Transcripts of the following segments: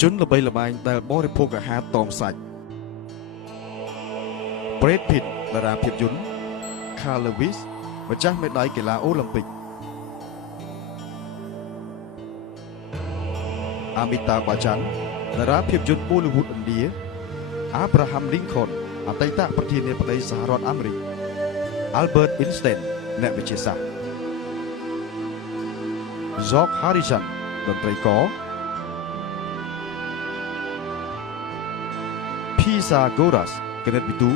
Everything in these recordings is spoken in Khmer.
ជនល្បីល្បាញដែលបរិភោគអាហារតមសាច់ Brad Pitt តារាភាពយន្ត Carl Lewis ម្ចាស់មេដាយកីឡាអូឡ িম্প ិក Amitabh Bachchan តារាភាពយន្ត Bollywood ឥណ្ឌា Abraham Lincoln អតីតប្រធានាធិបតីសហរដ្ឋអាមេរិក Albert Einstein អ្នកវិទ្យាសាស្ត្រ George Harrison តន្ត្រីករ Pythagoras គណិតវិទូ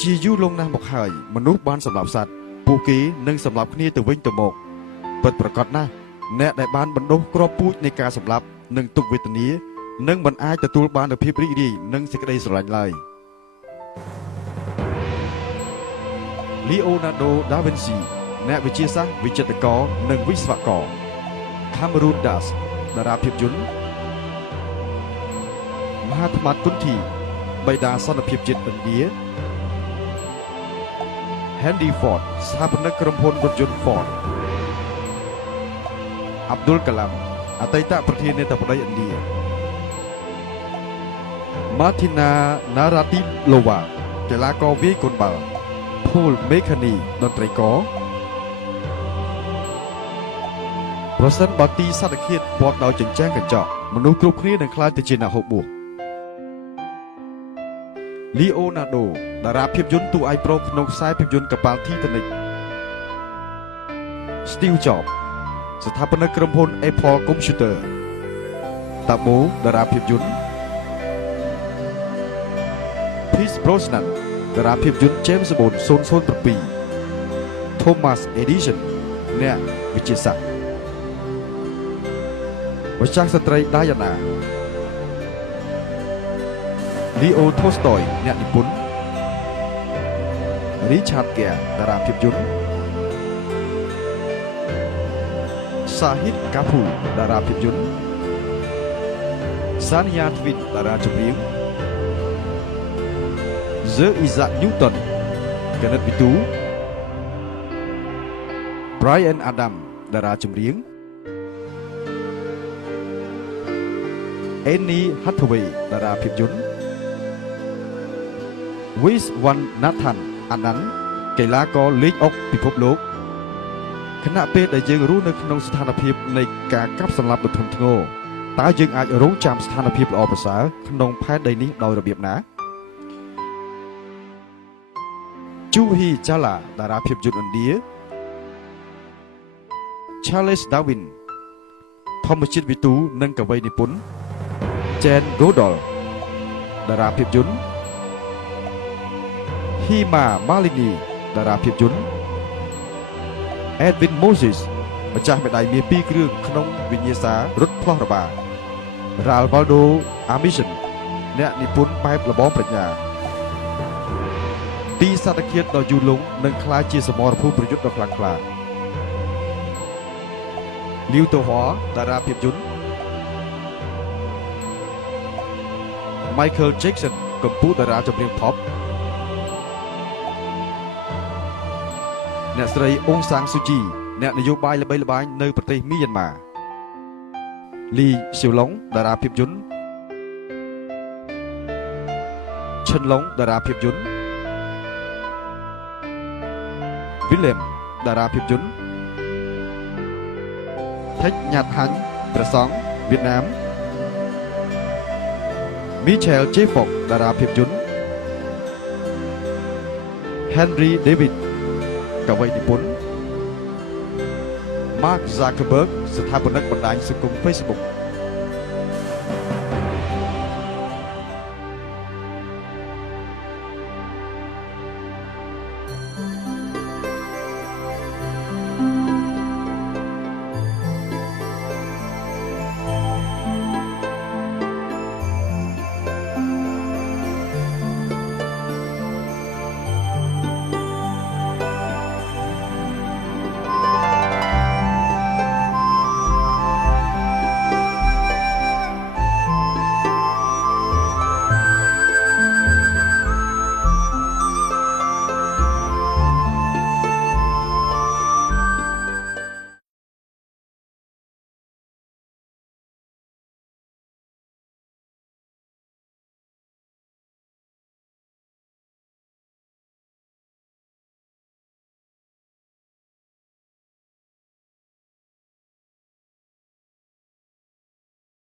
ជាយូរលង់ណាស់មកហើយមនុស្សបានសម្លាប់សត្វពួកគេនឹងសម្លាប់គ្នាទៅវិញទៅមកពិតប្រាកដណាស់អ្នកដែលបានបណ្ដុះគ្រាប់ពូជនៃការសម្លាប់និងទុក្ខវេទនានឹងមិនអាចទទួលបាននូវភាពរីករាយនិងសេចក្តីស្រឡាញ់ឡើយ Leonardo da Vinci អ្នកវិទ្យាសាស្ត្រវិចិត្រករនិងវិស្វករ Cameron Diaz តារាភាពយន្ត Mahatma Gandhi បិតាសន្តិភាពជាតិឥណ្ឌា Henry Ford ស្ថាបនិកក្រុមហ៊ុនរថយន្ត Ford Abdul Kalam អតីតប្រធានាធិបតីឥណ្ឌា Martina Navratilova កីឡាករវាយកូនបាល់ Paul McCartney តន្ត្រីករប្រសិនបើទីសត្វឃាតព័ទ្ធដោយចិញ្ចើមកញ្ចក់មនុស្សគ្រប់គ្នានឹងក្លាយទៅជាអ្នកហូបបួស Leonardo តារាភាពយន្តតួឯកប្រុសក្នុងខ្សែភាពយន្តកប៉ាល់ Titanic Steve Jobs ស្ថាបនិកក្រុមហ៊ុន Apple Computer តាបូតារាភាពយន្ត Pierce Brosnan តារាភាពយន្ត James Bond 007 Thomas Edison អ្នកវិទ្យាសាស្ត្រម្ចាស់ស្ត្រី Diana Leo Tolstoy អ្នកនិពន្ធ Richard Gere តារាភាពយន្ត Shahid Kapoor តារាភាពយន្ត Shania Twain តារាចម្រៀង Sir Isaac Newton គណិតវិទូ Bryan Adams តារាចម្រៀង Annie Hathaway តារាភាពយន្ត Viswanathan Anand កីឡាករលេងអុកពិភពលោកខណៈពេលដែលយើងរស់នៅក្នុងស្ថានភាពនៃការកាប់សម្លាប់ដ៏ធ្ងន់ធ្ងរតើយើងអាចរងចាំស្ថានភាពល្អប្រសើរក្នុងផែនដីនេះដោយរបៀបណា Juhi Chawla តារាភាពយន្តឥណ្ឌា Charles Darwin ធម្មជាតិវិទូនិងកវីនិពន្ធ Jane Goodall តារាភាពយន្ត Hema Malini តារាភាពយន្ត Edwin Moses ម្ចាស់មេដាយមាស2គ្រឿងក្នុងវិញ្ញាសាររត់ផ្លោះរបា Ralph Waldo Emerson អ្នកនិពន្ធបែបលបងប្រាជ្ញាទីសត្វឃាតដ៏យូរលង់នឹងក្លាយជាសមរភូមិប្រយុទ្ធដ៏ខ្លាំងក្លា Liu Tohua តារាភាពយន្ត Michael Jackson កំពូលតារាចម្រៀង Pop អ្នកស្រីអ៊ុងសាំងស៊ូជីអ្នកនយោបាយល្បីល្បាញនៅប្រទេសមីយ៉ាន់ម៉ា Lee Hsien Loong តារាភាពយន្ត Chen Long តារាភាពយន្ត Willem តារាភាពយន្ត Thich Nhat Hanh ព្រះសង្ឃវៀតណាម Michael J Fox តារាភាពយន្ត Henry David កវីនិពន្ធ Mark Zuckerberg ស្ថាបនិកបណ្ដាញសង្គម Facebook